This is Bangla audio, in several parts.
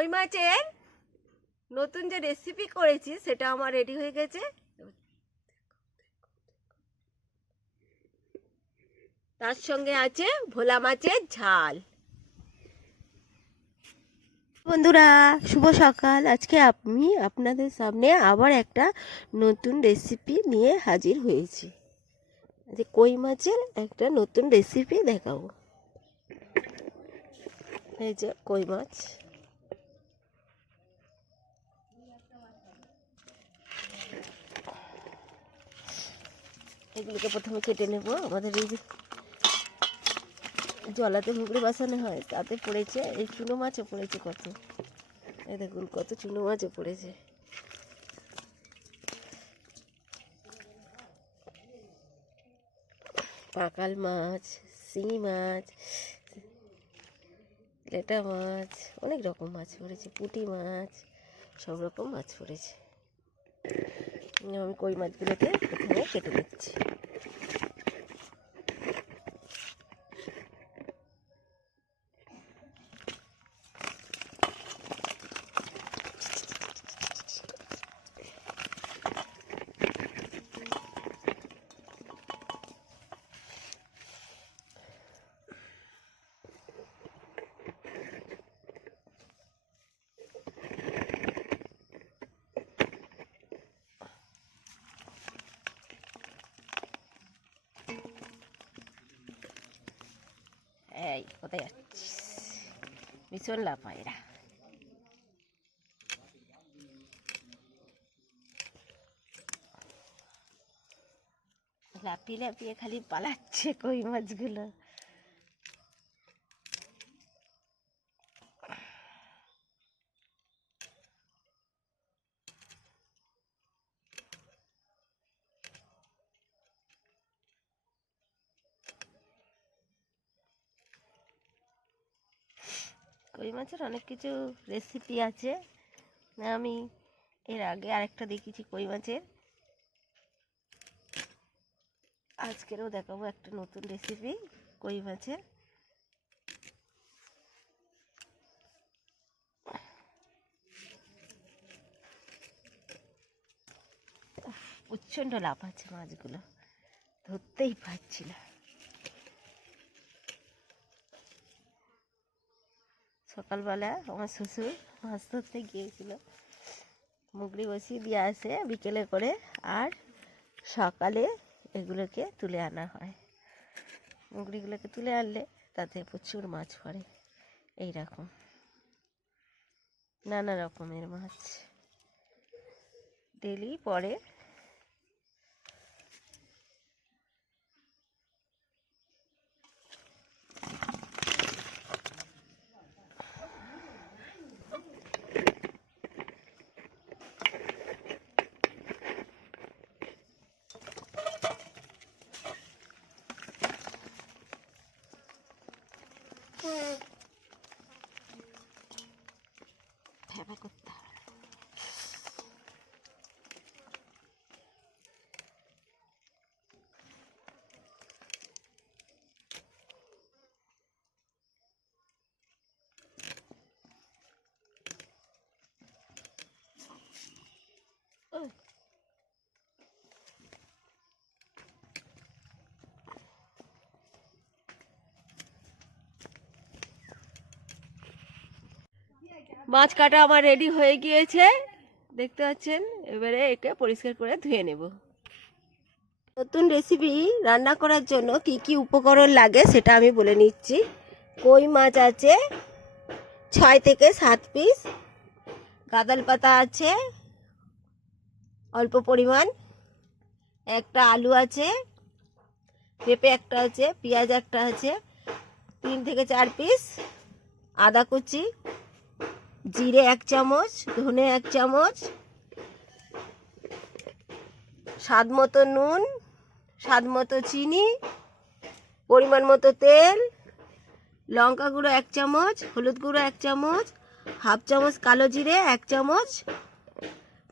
কই মাছের নতুন যে রেসিপি করেছি সেটা আমার রেডি হয়ে গেছে। তার সঙ্গে আছে ভোলা মাছের ঝাল। বন্ধুরা শুভ সকাল। আজকে আমি আপনাদের সামনে আবার একটা নতুন রেসিপি নিয়ে হাজির হয়েছি। আজকে কই মাছের একটা নতুন রেসিপি দেখাবো। এই যে কই মাছ, এগুলোকে প্রথমে কেটে নেব। আমাদের এই যে জলাতে মুগড়ি বাসানো হয় তাতে পড়েছে এই চুনো মাছও পড়েছে কত। এই দেখুন কত চুনো মাছও পড়েছে। পাকাল মাছ, শিঙি মাছ, লেটা মাছ, অনেক রকম মাছ পড়েছে, পুঁটি মাছ, সব রকম মাছ পড়েছে। আমি কই মাছগুলোকে প্রথমে কেটে নিচ্ছি। এই কোথায় যাচ্ছিস? ভীষণ লাফায় এরা। লাফিয়ে লাফিয়ে খালি পালাচ্ছে কই মাছগুলো। কই মাছের অনেক কিছু রেসিপি আছে। আমি এর আগে আরেকটা দেখেছি কই মাছের, আজকেরও দেখাবো একটা নতুন রেসিপি কই মাছের। প্রচণ্ড লাফাচ্ছে মাছগুলো, ধরতেই পারছি না। সকালবেলা আমার শ্বশুর মাছ ধরতে গিয়েছিল, মুগড়ি বসিয়ে দিয়ে আসে বিকেলে করে, আর সকালে এগুলোকে তুলে আনা হয়। মুগড়িগুলোকে তুলে আনলে তাতে প্রচুর মাছ পড়ে, এইরকম নানা রকমের মাছ ডেলি পড়ে। ভেবা করতে হবে। মাছ কাটা আমার রেডি হয়ে গিয়েছে, দেখতে পাচ্ছেন। এবারে একে পরিষ্কার করে ধুয়ে নেব। নতুন রেসিপি রান্না করার জন্য কি কি উপকরণ লাগে সেটা আমি বলে নিচ্ছি। কই মাছ আছে 6 থেকে 7 পিস, গাঁদাল পাতা আছে অল্প পরিমাণ, একটা আলু আছে, পেঁপে একটা আছে, পেঁয়াজ একটা আছে 3 থেকে 4 পিস, আদা কুচি, জিরে 1 চামচ, ধনে 1 চামচ, স্বাদ মতো নুন, স্বাদ মতো চিনি, পরিমাণ মতো তেল, লঙ্কা গুঁড়ো 1 চামচ, হলুদ গুঁড়ো 1 চামচ, হাফ চামচ কালো জিরে 1 চামচ,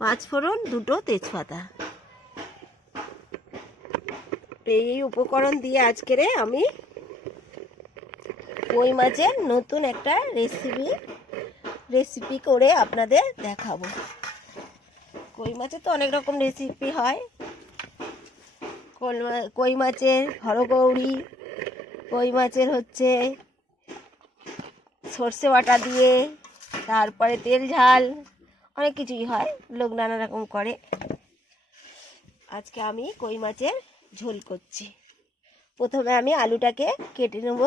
5 ফোড়ন, 2টো তেজপাতা। এই উপকরণ দিয়ে আজকের আমি কই মাছের নতুন একটা রেসিপি রেসিপি করে আপনাদের দেখাবো। কই মাছের তো অনেক রকম রেসিপি হয়। কই মাছের হরগৌরি, কই মাছের হচ্ছে সর্ষে বাটা দিয়ে, তারপরে তেল ঝাল, অনেক কিছুই হয়, লোক নানা রকম করে। আজকে আমি কই মাছের ঝোল করছি। প্রথমে আমি আলুটাকে কেটে নেব।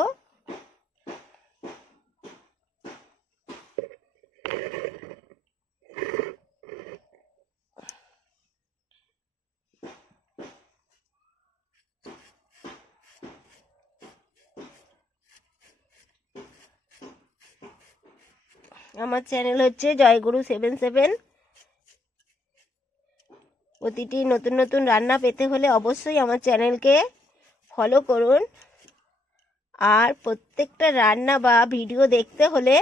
আমার চ্যানেল হচ্ছে জয়গুরু 77। প্রতিটি নতুন নতুন রান্না পেতে হলে অবশ্যই আমার চ্যানেলকে ফলো করুন। আর প্রত্যেকটা রান্না বা ভিডিও দেখতে হলে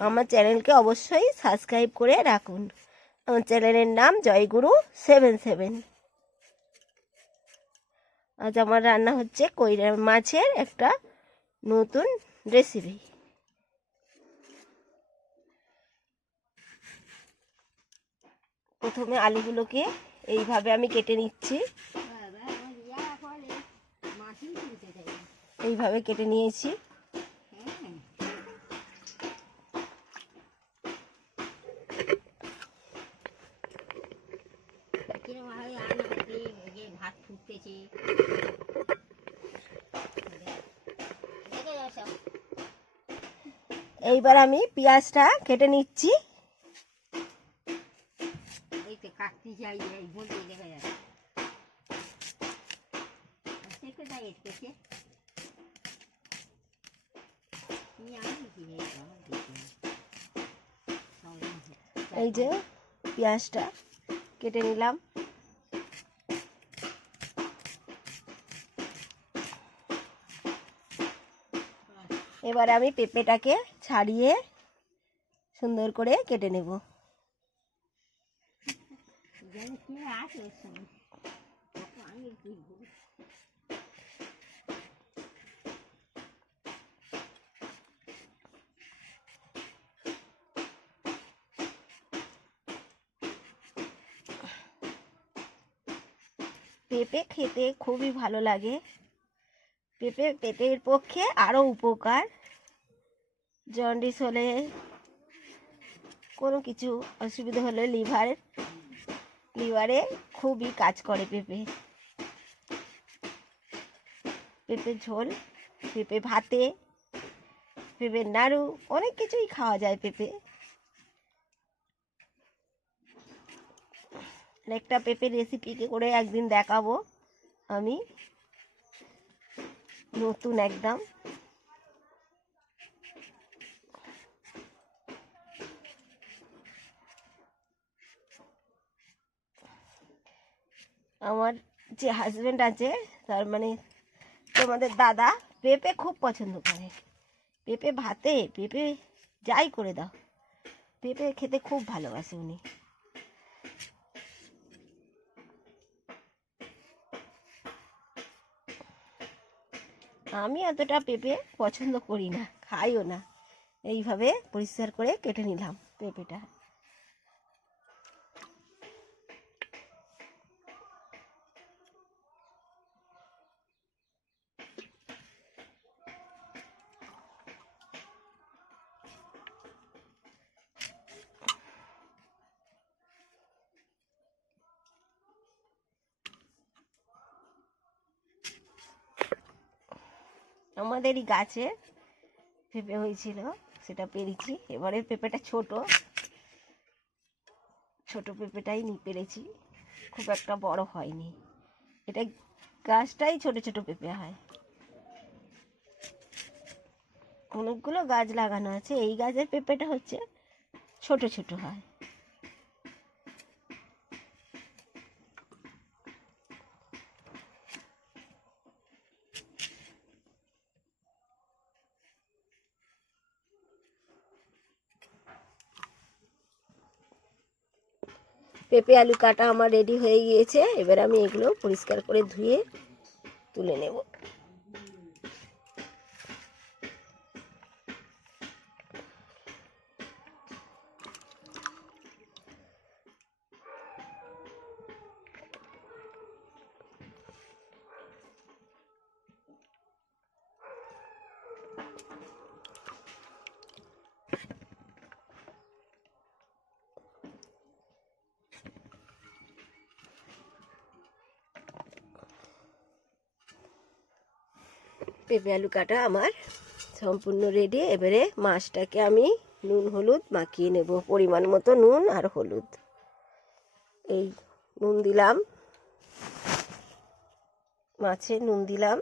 আমার চ্যানেলকে অবশ্যই সাবস্ক্রাইব করে রাখুন। আমার চ্যানেলের নাম জয়গুরু 77। আজ আমার রান্না হচ্ছে কই মাছের একটা নতুন রেসিপি। প্রথমে আলুগুলোকে এইভাবে আমি কেটে নিচ্ছি। এইভাবে কেটে নিয়েছি। এইবার আমি পেঁয়াজটা কেটে নিচ্ছি। এই যে পেঁয়াজটা কেটে নিলাম। এবার আমি পেঁপেটাকে ছাড়িয়ে সুন্দর করে কেটে নেব। পেঁপে খেতে খুবই ভালো লাগে। পেঁপে পেটের পক্ষে আরও উপকার। জন্ডিস হলে, কোনো কিছু অসুবিধা হলে লিভারে খুবই কাজ করে পেঁপে। পেঁপে ঝোল, পেঁপে ভাতে, পেঁপের নাড়ু, অনেক কিছুই খাওয়া যায় পেঁপে। একটা পেঁপের রেসিপি করে একদিন দেখাবো আমি, নতুন একদম। আমার যে হাজবেন্ড আছে, তার মানে তোমাদের দাদা, পেঁপে খুব পছন্দ করে। পেঁপে ভাতে, পেঁপে যাই করে দাও, পেঁপে খেতে খুব ভালোবাসে উনি। আমি এতটা পেঁপে পছন্দ করি না, খাইও না। এইভাবে পরিষ্কার করে কেটে নিলাম পেঁপেটা। আমাদেরই গাছে পেঁপে হয়েছিল, সেটা পেরেছি। এবারে পেঁপেটা ছোট ছোট পেঁপেটাই পেরেছি, খুব একটা বড় হয়নি। এটা গাছটাই ছোট ছোট পেঁপে হয়। অনেকগুলো গাছ লাগানো আছে, এই গাছের পেঁপেটা হচ্ছে ছোট ছোট হয়। পেঁপে আলু কাটা আমার রেডি হয়ে গিয়েছে। এবার আমি এগুলো পরিষ্কার করে ধুয়ে তুলে নেব। পেঁপে আলু কাটা আমার সম্পূর্ণ রেডি। এবারে মাছটাকে আমি নুন হলুদ মাখিয়ে নেব, পরিমাণ মতো নুন আর হলুদ। এই নুন দিলাম, মাছে নুন দিলাম,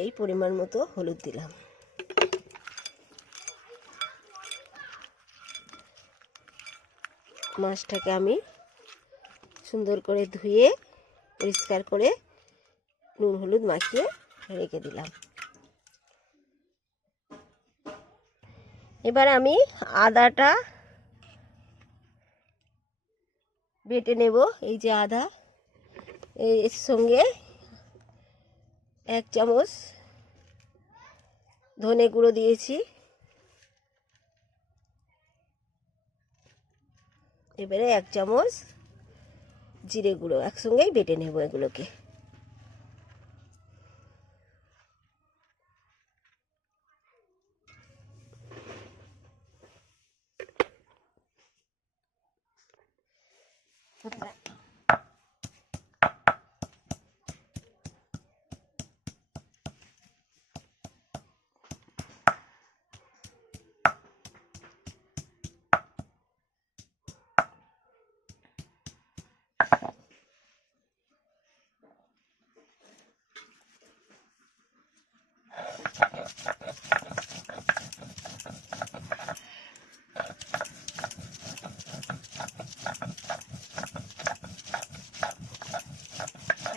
এই পরিমাণ মতো হলুদ দিলাম। মাছটাকে আমি সুন্দর করে ধুয়ে পরিষ্কার করে নুন হলুদ মাখিয়ে রেখে দিলাম। এবার আমি আদাটা বেটে নেব। এই যে আদা, এর সঙ্গে 1 চামচ ধনে গুঁড়ো দিয়েছি। এবারে 1 চামচ জিরে গুঁড়ো, একসঙ্গেই বেটে নেব এগুলোকে।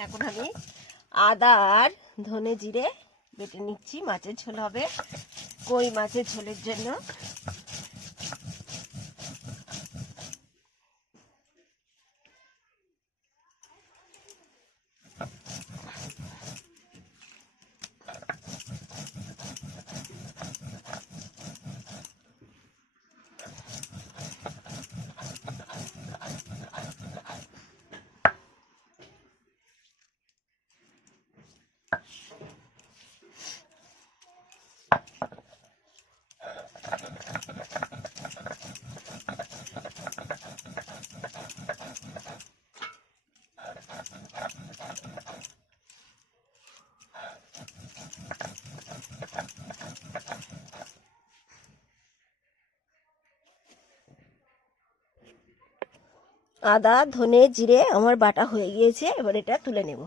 এখন আমি আদা আর ধনে জিরে বেটে নিচ্ছি। মাছের ঝোল হবে, কই মাছের ঝোলের জন্য। আদা ধনে জিরে আমার বাটা হয়ে গিয়েছে, এবার এটা তুলে নেব।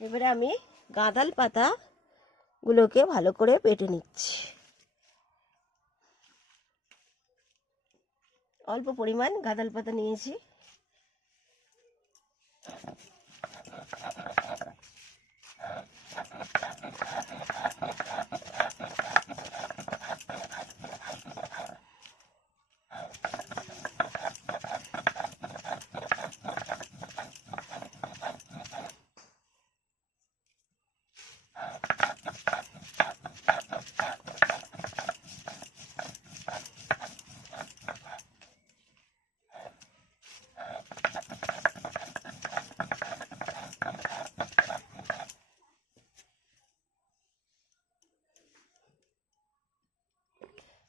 এবারে আমি গাঁদাল পাতা গুলোকে ভালো করে বেটে নিচ্ছি। অল্প পরিমাণ গাঁদাল পাতা নিয়েছি।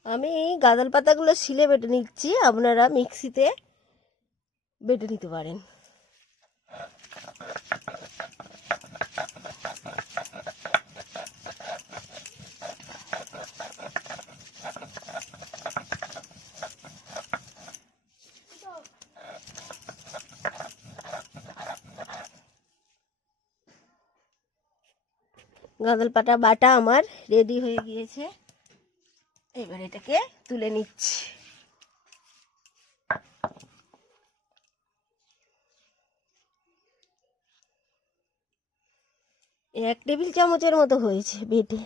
আমি গাঁদাল পাতাগুলো শিলে বেটে নিচ্ছি, আপনারা মিক্সিতে বেটে নিতে পারেন। গাঁদাল পাতা বাটা আমার রেডি হয়ে গিয়েছে, এবার এটাকে তুলে নিচ্ছি। 1 টেবিল চামচের মতো হয়েছে বেটে।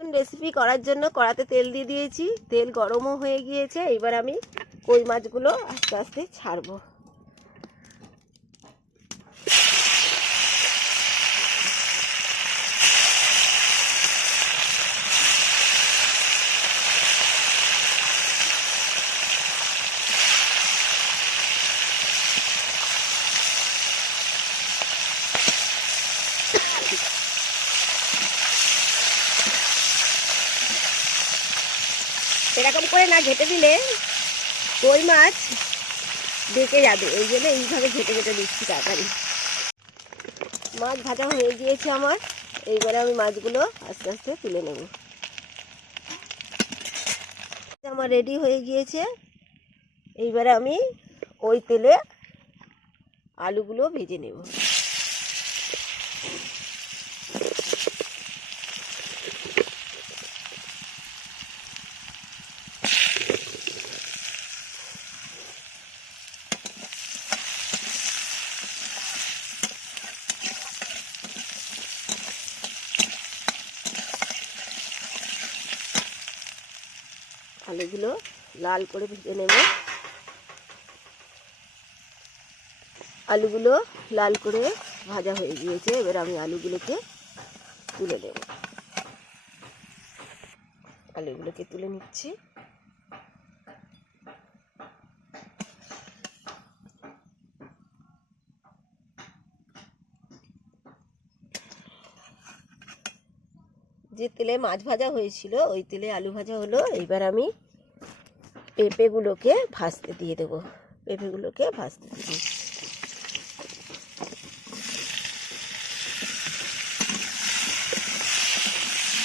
রেসিপি করার জন্য কড়াতে তেল দিয়ে দিয়েছি, তেল গরমও হয়ে গিয়েছে। এবার আমি কই মাছগুলো আস্তে আস্তে ছাড়বো। এরকম করে না ঘেটে দিলে কই মাছ বেঁকে যাবে, এই জন্য এইভাবে ঘেটে ঘেটে দিচ্ছি তাড়াতাড়ি। মাছ ভাজা হয়ে গিয়েছে আমার, এইবারে আমি মাছগুলো আস্তে আস্তে তুলে নেব। আমার রেডি হয়ে গিয়েছে, এইবারে আমি ওই তেলে আলুগুলো ভেজে নেব। আলুগুলো লাল করে ভেজে নেব। আলুগুলো লাল করে ভাজা হয়ে গিয়েছে, এবার আমি আলুগুলোকে তুলে নেব। আলুগুলোকে তুলে নিচ্ছি। যে তেলে মাছ ভাজা হয়েছিল ওই তেলে আলু ভাজা হলো, এইবার আমি পেঁপেগুলোকে ভাজতে দিয়ে দেবো। পেঁপেগুলোকে ভাজতে দিয়ে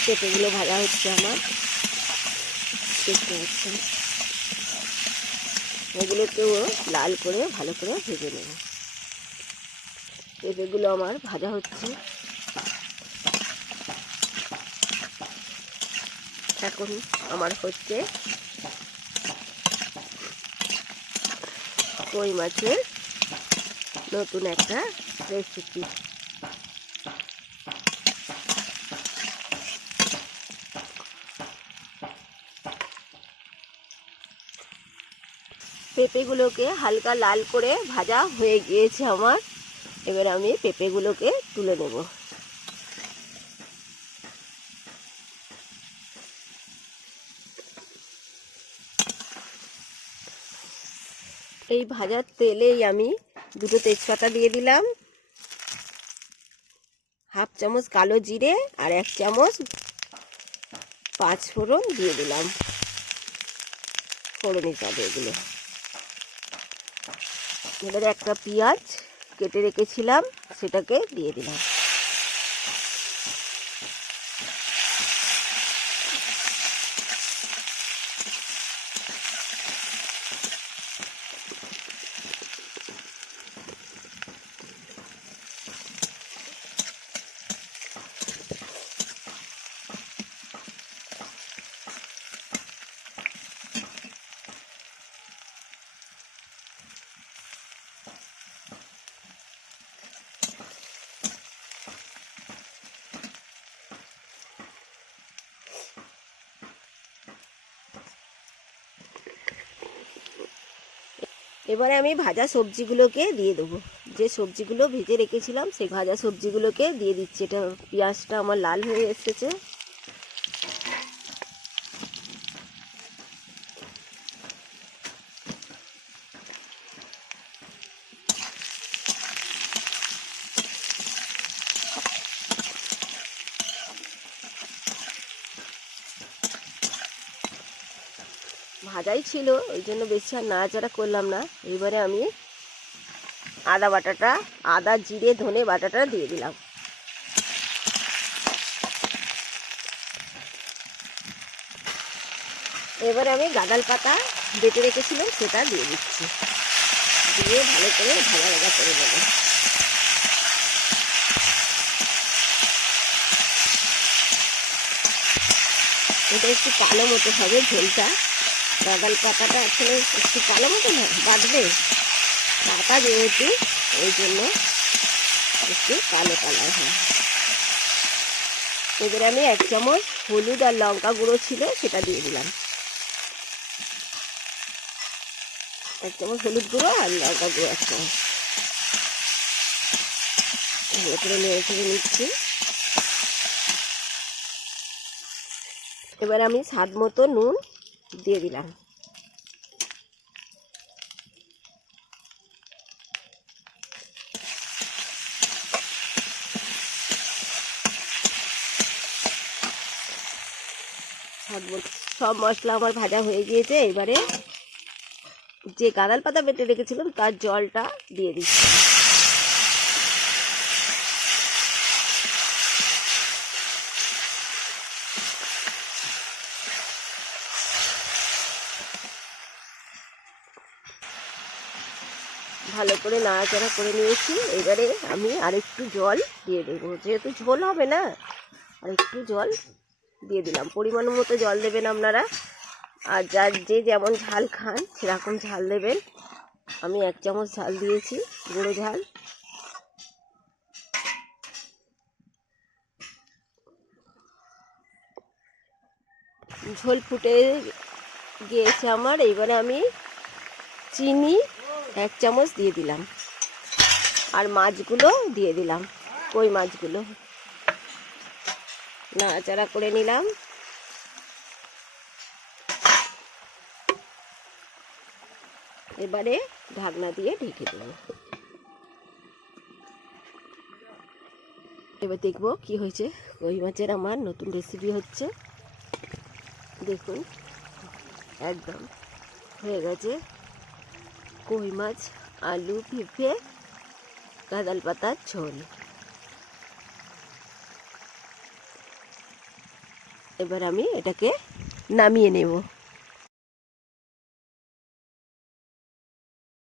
পেঁপেগুলো ভাজা হচ্ছে আমার, দেখতে পাচ্ছেন। এগুলোকেও লাল করে ভালো করে ভেজে নেব। পেঁপেগুলো আমার ভাজা হচ্ছে। এখন আমার হচ্ছে কই মাছের নতুন একটা রেসিপি। পেঁপেগুলোকে হালকা লাল করে ভাজা হয়ে গিয়েছে আমার, এবার আমি পেঁপেগুলোকে তুলে নেব। এই ভাজার তেলেই আমি দুটো তেজপাতা দিয়ে দিলাম, হাফ চামচ কালো জিরে আর 1 চামচ পাঁচফোড়ন দিয়ে দিলাম ফোড়ন হিসাবে এগুলো। এবারে একটা পেঁয়াজ কেটে রেখেছিলাম সেটাকে দিয়ে দিলাম। এবারে আমি ভাজা সবজিগুলোকে দিয়ে দেবো। যে সবজিগুলো ভেজে রেখেছিলাম সেই ভাজা সবজিগুলোকে দিয়ে দিচ্ছি। এটা পেঁয়াজটা আমার লাল হয়ে এসেছে। ভাজাই ছিল ওই জন্য বেশি আর নাড়াচাড়া করলাম না। এবারে আমি আদা বাটাটা, আদা জিরে ধনে বাটাটা দিয়ে দিলাম। এবারে আমি গাঁদাল পাতা বেটে রেখেছিলাম সেটা দিয়ে দিচ্ছি, দিয়ে ভালো করে ভাজা ভাজা করে নেব। এটা একটু কালো মতো হবে ঝোলটা। গাঁদাল পাতাটা আসলে একটু কালো মতো না বাটবে, পাতা যেহেতু ওই জন্য একটু কালো কালার হয়। এবারে আমি 1 চামচ হলুদ আর লঙ্কা গুঁড়ো ছিল সেটা দিয়ে দিলাম। 1 চামচ হলুদ গুঁড়ো আর লঙ্কা গুঁড়ো 1 চামচ ভালো করে নেড়ে চেড়ে নিচ্ছি। এবার আমি স্বাদ মতো নুন দিয়ে দিলাম। সব মশলা আমার ভাজা হয়ে গিয়েছে। এবারে যে গাঁদাল পাতা বেটে রেখেছিলাম তার জলটা দিয়ে দিচ্ছি। ভালো করে নাড়াচাড়া করে নিয়েছি। এবারে আমি আরেকটু জল দিয়ে দেবো, যেহেতু ঝোল হবে না, আরেকটু জল দিয়ে দিলাম। পরিমাণ মতো জল দেবেন আপনারা, আর যার যে যেমন ঝাল খান সেরকম ঝাল দেবেন। আমি 1 চামচ ঝাল দিয়েছি, গুঁড়ো ঝাল। ঝোল ফুটে গিয়েছে আমার। এইবারে আমি চিনি 1 চামচ দিয়ে দিলাম, আর মাছগুলো দিয়ে দিলাম, কই মাছগুলো নাড়াচাড়া করে নিলাম। এবারে ঢাকনা দিয়ে ঢেকে দেবো। এবার দেখবো কি হয়েছে। কই মাছের আমার নতুন রেসিপি হচ্ছে, দেখুন একদম হয়ে গেছে। কই মাছ, আলু, পেঁপে, গাঁদাল পাতার ঝোল। এবার আমি এটাকে নামিয়ে নেব।